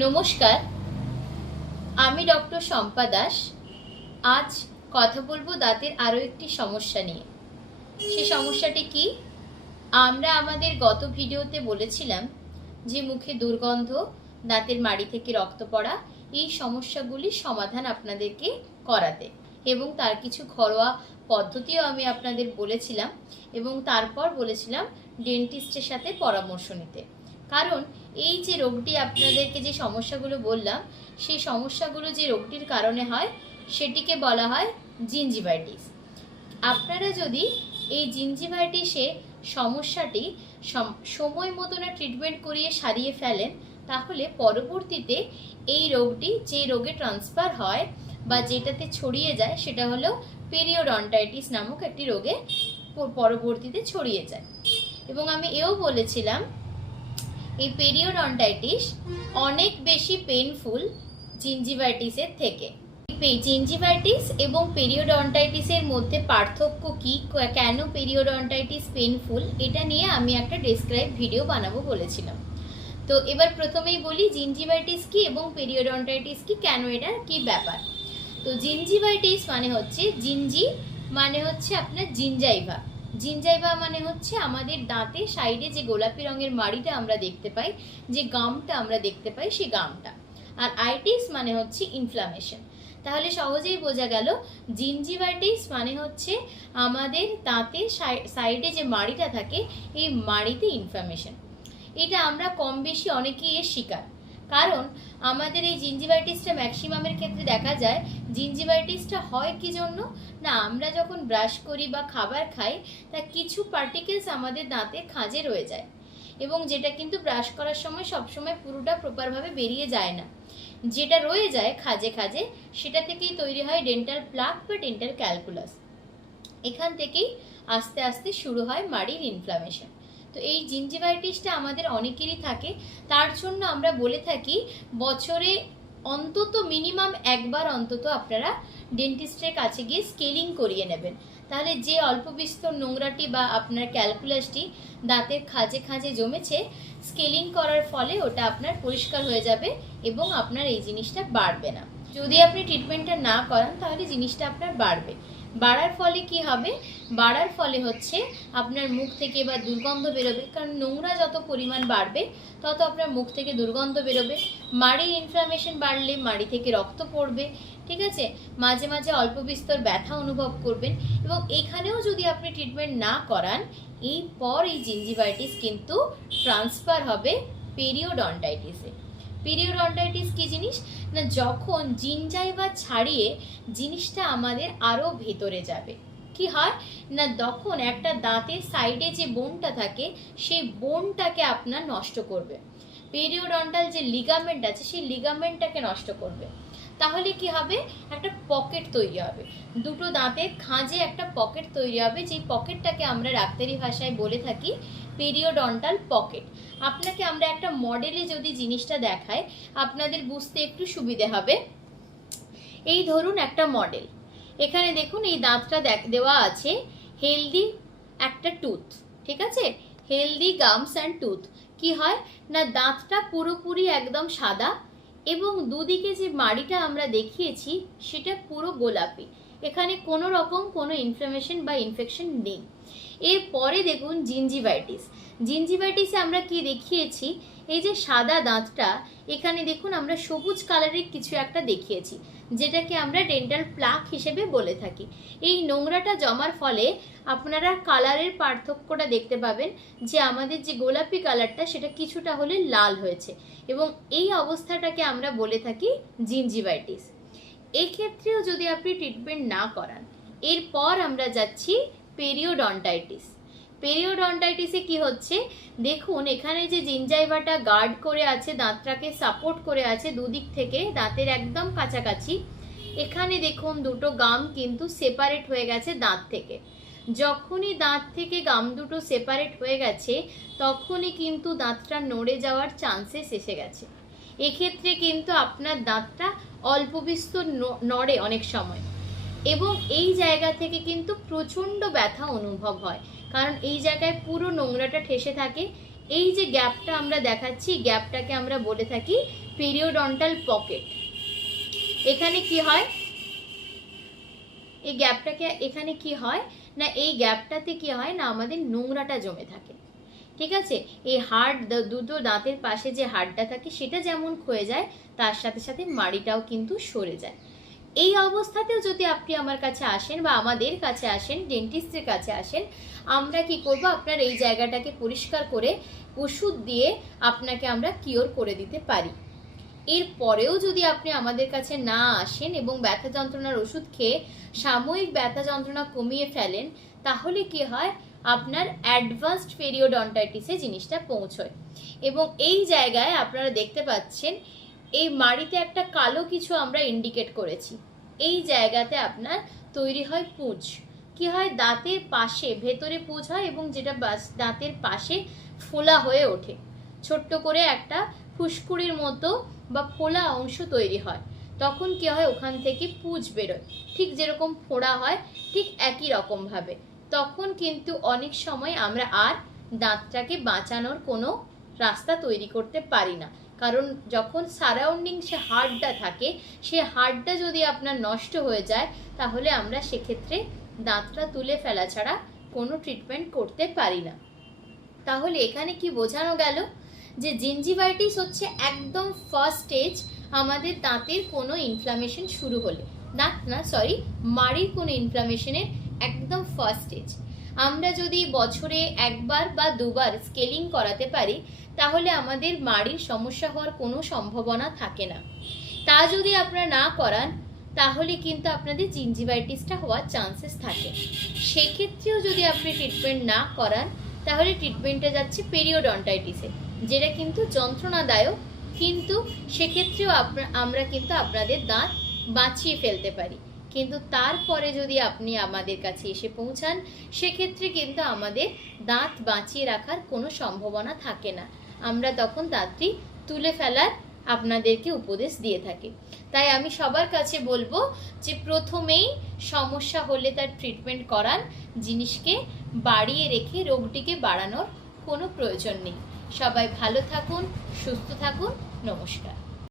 নমস্কার, আমি ডক্টর শম্পা দাস। আজ কথা বলব দাঁতের আরও একটি সমস্যা নিয়ে। সে সমস্যাটি কি? আমরা আমাদের গত ভিডিওতে বলেছিলাম যে মুখে দুর্গন্ধ, দাঁতের মাড়ি থেকে রক্ত পড়া, এই সমস্যাগুলির সমাধান আপনাদেরকে করাতে। এবং তার কিছু ঘরোয়া পদ্ধতিও আমি আপনাদের বলেছিলাম এবং তারপর বলেছিলাম ডেন্টিস্টের সাথে পরামর্শ নিতে। কারণ এই যে রোগটি আপনাদেরকে যে সমস্যাগুলো বললাম, সেই সমস্যাগুলো যে রোগটির কারণে হয়, সেটিকে বলা হয় জিঞ্জিভাইটিস আপনারা যদি এই জিঞ্জিভাইটিসে সমস্যাটি সম- সময় মতো না ট্রিটমেন্ট করিয়ে সারিয়ে ফেলেন, তাহলে পরবর্তীতে এই রোগটি যে রোগে ট্রান্সফার হয় বা যেটাতে ছড়িয়ে যায়, সেটা হলো পেরিওডন্টাইটিস নামক একটি রোগে পরবর্তীতে ছড়িয়ে যায়। এবং আমি এও বলেছিলাম এই পেরিওডন্টাইটিস অনেক বেশি পেইনফুল জিঞ্জিভাইটিসের থেকে। জিঞ্জিভাইটিস এবং পেরিওডন্টাইটিসের মধ্যে পার্থক্য কি? ক- কেন পেরিওডন্টাইটিস পেনফুল এটা নিয়ে আমি একটা ডেসক্রাইব ভিডিও বানাবো বলেছিলাম। তো এবার প্রথমেই বলি জিঞ্জিভাইটিস কি এবং পেরিওডন্টাইটিস কি? কেন এটা? কি ব্যাপার? তো জিঞ্জিভাইটিস মানে হচ্ছে জিঞ্জি মানে হচ্ছে আপনার জিঞ্জাইভা জিঞ্জাইভা মানে হচ্ছে আমাদের দাঁতে সাইডে যে গোলাপি রঙের মাড়িটা আমরা দেখতে পাই, যে গামটা আমরা দেখতে পাই সেই গামটা। আর আইটিস মানে হচ্ছে ইনফ্লামেশন তাহলে সহজেই বোঝা গেল জিঞ্জিভাইটিস মানে হচ্ছে আমাদের সাই- সাইডে যে মাড়িটা থাকে, এই মাড়িতে ইনফ্লামেশন এটা আমরা কম বেশি অনেকেই এর শিকার। কারণ আমাদের এই জিঞ্জিভাইটিসটা ম্যাক্সিমামের ক্ষেত্রে দেখা যায় জিঞ্জিভাইটিসটা হয় কি জন্য? না, আমরা যখন ব্রাশ করি বা খাবার খাই, তা কিছু পার্টিকেলস আমাদের দাঁতে খাঁজে রয়ে যায় এবং যেটা কিন্তু ব্রাশ করার সময় সবসময় পুরোটা প্রপারভাবে বেরিয়ে যায় না। যেটা রয়ে যায় খাজে খাজে, সেটা থেকেই তৈরি হয় ডেন্টাল প্লাক বা ডেন্টাল ক্যালকুলাস এখান থেকেই আস্তে আস্তে শুরু হয় মাড়ির ইনফ্লামেশন তো এই জিঞ্জিভাইটিসটা আমাদের অনেকেরই থাকে। তার জন্য আমরা বলে থাকি, বছরে অন্তত মিনিমাম একবার অন্তত আপনারা ডেন্টিস্টের কাছে গিয়ে স্কেলিং করিয়ে নেবেন। তাহলে যে অল্প বিস্তর নোংরাটি বা আপনার ক্যালকুলাসটি দাঁতের খাঁজে খাঁজে জমেছে স্কেলিং করার ফলে ওটা আপনার পরিষ্কার হয়ে যাবে এবং আপনার এই জিনিসটা বাড়বে না। যদি আপনি ট্রিটমেন্টটা না করান, তাহলে জিনিসটা আপনার বাড়বে। বাড়ার ফলে কি হবে? বাড়ার ফলে হচ্ছে আপনার মুখ থেকে বা দুর্গন্ধ বেরোবে। কারণ নোংরা যত পরিমাণ বাড়বে, তত আপনার মুখ থেকে দুর্গন্ধ বেরোবে। মাড়ির ইনফ্লামেশন বাড়লে মাড়ি থেকে রক্ত পড়বে, ঠিক আছে? মাঝে মাঝে অল্প বিস্তর ব্যথা অনুভব করবেন এবং এখানেও যদি আপনি ট্রিটমেন্ট না করান এই পর এই জিঞ্জিভাইটিস কিন্তু ট্রান্সফার হবে পেরিওডন্টাইটিসে পিরিয়ডন্টাইটিস কি জিনিস? না, যখন জিনজাইভা ছাড়িয়ে জিনিসটা আমাদের আরও ভেতরে যাবে। কি হয়? না, তখন একটা দাঁতের সাইডে যে বোনটা থাকে, সেই বোনটাকে আপনার নষ্ট করবে। পেরিওডন্টাল যে লিগামেন্ট আছে, সেই লিগামেন্টটাকে নষ্ট করবে। তাহলে কি হবে? একটা পকেট তৈরি হবে। দুটো দাঁতের খাঁজে একটা পকেট তৈরি হবে। যেই পকেটটাকে আমরা ডাক্তারি ভাষায় বলে থাকি পেরিওডন্টাল পকেট আপনাকে আমরা একটা মডেলে যদি জিনিসটা দেখাই, আপনাদের বুঝতে একটু সুবিধে হবে। এই ধরুন একটা মডেল এখানে দেখুন এই দাঁতটা দেওয়া আছে হেলদি একটা টুথ ঠিক আছে? হেলদি গামস অ্যান্ড টুথ কি হয়? না, দাঁতটা পুরোপুরি একদম সাদা এবং দুদিকে যে মাড়িটা আমরা দেখিয়েছি, সেটা পুরো গোলাপি। এখানে কোনো রকম কোনো ইনফ্লামেশন বা ইনফেকশন নেই। এরপরে দেখুন জিঞ্জিভাইটিস জিঞ্জিভাইটিসে আমরা কি দেখিয়েছি? এই যে সাদা দাঁতটা, এখানে দেখুন আমরা সবুজ কালারের কিছু একটা দেখিয়েছি, যেটাকে আমরা ডেন্টাল প্লাক হিসেবে বলে থাকি। এই নোংরাটা জমার ফলে আপনারা কালারের পার্থক্যটা দেখতে পাবেন, যে আমাদের যে গোলাপি কালারটা সেটা কিছুটা হলে লাল হয়েছে। এবং এই অবস্থাটাকে আমরা বলে থাকি জিঞ্জিভাইটিস এক্ষেত্রেও যদি আপনি ট্রিটমেন্ট না করান, এরপর আমরা যাচ্ছি পেরিওডন্টাইটিস পেরিওডন্টাইটিসে কি হচ্ছে? দেখুন, এখানে যে জিঞ্জাইভাটা গার্ড করে আছে, দাঁতটাকে সাপোর্ট করে আছে দুদিক থেকে, দাঁতের একদম কাছাকাছি, এখানে দেখুন দুটো গাম কিন্তু সেপারেট হয়ে গেছে দাঁত থেকে। যখনই দাঁত থেকে গাম দুটো সেপারেট হয়ে গেছে, তখনই কিন্তু দাঁতটা নড়ে যাওয়ার চান্সেস এসে গেছে। এক্ষেত্রে কিন্তু আপনার দাঁতটা অল্প বিস্তর নড়ে অনেক সময়। এবং এই জায়গা থেকে কিন্তু প্রচণ্ড ব্যথা অনুভব হয়। কারণ এই জায়গায় পুরো নোংরাটা ঠেসে থাকে। এই যে গ্যাপটা আমরা দেখাচ্ছি গ্যাপটাকে আমরা বলে থাকি পিরিয়ডন্টাল পকেট এখানে কি হয়? এই গ্যাপটাকে, এখানে কি হয়? না, এই গ্যাপটাতে কি হয়? না, আমাদের নোংরাটা জমে থাকে। ঠিক আছে? এই হাড় দুটো দাঁতের পাশে যে হাড়টা থাকে, সেটা যেমন ক্ষয়ে যায়, তার সাথে সাথে মাড়িটাও কিন্তু সরে যায়। এই অবস্থাতেও যদি আপনি আমার কাছে আসেন বা আমাদের কাছে আসেন ডেন্টিস্টের কাছে আসেন, আমরা কি করব? আপনার এই জায়গাটাকে পরিষ্কার করে ওষুধ দিয়ে আপনাকে আমরা কিওর করে দিতে পারি। এর পরেও যদি আপনি আমাদের কাছে না আসেন এবং ব্যথা যন্ত্রণার ওষুধ খেয়ে সাময়িক ব্যথা যন্ত্রণা কমিয়ে ফেলেন, তাহলে কি হয়? আপনার অ্যাডভান্সড পেরিওডন্টাইটিসে জিনিসটা পৌঁছয়। এবং এই জায়গায় আপনারা দেখতে পাচ্ছেন এই মাড়িতে একটা কালো কিছু আমরা ইন্ডিকেট করেছি। এই জায়গাতে আপনার তৈরি হয় পুঁজ। কি হয়? দাঁতের পাশে, ভেতরে পুঁজ হয় এবং যেটা দাঁতের পাশে ফোলা হয়ে ওঠে। ছোট্ট করে একটা ফুসকুড়ির মতো বা ফোলা অংশ তৈরি হয়। তখন কি হয়? ওখান থেকে পুঁজ বেরোয়। ঠিক যেরকম ফোড়া হয়, ঠিক একই রকমভাবে। তখন কিন্তু অনেক সময় আমরা আর দাঁতটাকে বাঁচানোর কোনো রাস্তা তৈরি করতে পারি না। কারণ যখন সারাউন্ডিং সে হাড়টা থাকে, সে হাড়টা যদি আপনার নষ্ট হয়ে যায়, তাহলে আমরা সেক্ষেত্রে দাঁতটা তুলে ফেলা ছাড়া কোনো ট্রিটমেন্ট করতে পারি না। তাহলে এখানে কি বোঝানো গেল? যে জিঞ্জিভাইটিস হচ্ছে একদম ফার্স্ট স্টেজ আমাদের দাঁতের কোনো ইনফ্লামেশন শুরু হলে। দাঁত না সরি মাড়ির কোনো ইনফ্লামেশনের একদম ফার্স্ট স্টেজ আমরা যদি বছরে একবার বা দুবার স্কেলিং করাতে পারি, তাহলে আমাদের মাড়ির সমস্যা হওয়ার কোনো সম্ভাবনা থাকে না। তা যদি আপনারা না করান, তাহলে কিন্তু আপনাদের জিঞ্জিভাইটিসটা হওয়ার চান্সেস থাকে। সেক্ষেত্রেও যদি আপনি ট্রিটমেন্ট না করান, তাহলে ট্রিটমেন্টটা যাচ্ছে পেরিওডন্টাইটিসে যেটা কিন্তু যন্ত্রণাদায়ক, কিন্তু সেক্ষেত্রেও আমরা কিন্তু আপনাদের দাঁত বাঁচিয়ে ফেলতে পারি। কিন্তু তারপরে যদি আপনি আমাদের কাছে এসে পৌঁছান, সেক্ষেত্রে কিন্তু আমাদের দাঁত বাঁচিয়ে রাখার কোনো সম্ভাবনা থাকে না। আমরা তখন দাঁতটি তুলে ফেলার আপনাদেরকে উপদেশ দিয়ে থাকি। তাই আমি সবার কাছে বলব যে প্রথমেই সমস্যা হলে তার ট্রিটমেন্ট করান, জিনিসকে বাড়িয়ে রেখে রোগটিকে বাড়ানোর কোনো প্রয়োজন নেই। সবাই ভালো থাকুন, সুস্থ থাকুন, নমস্কার।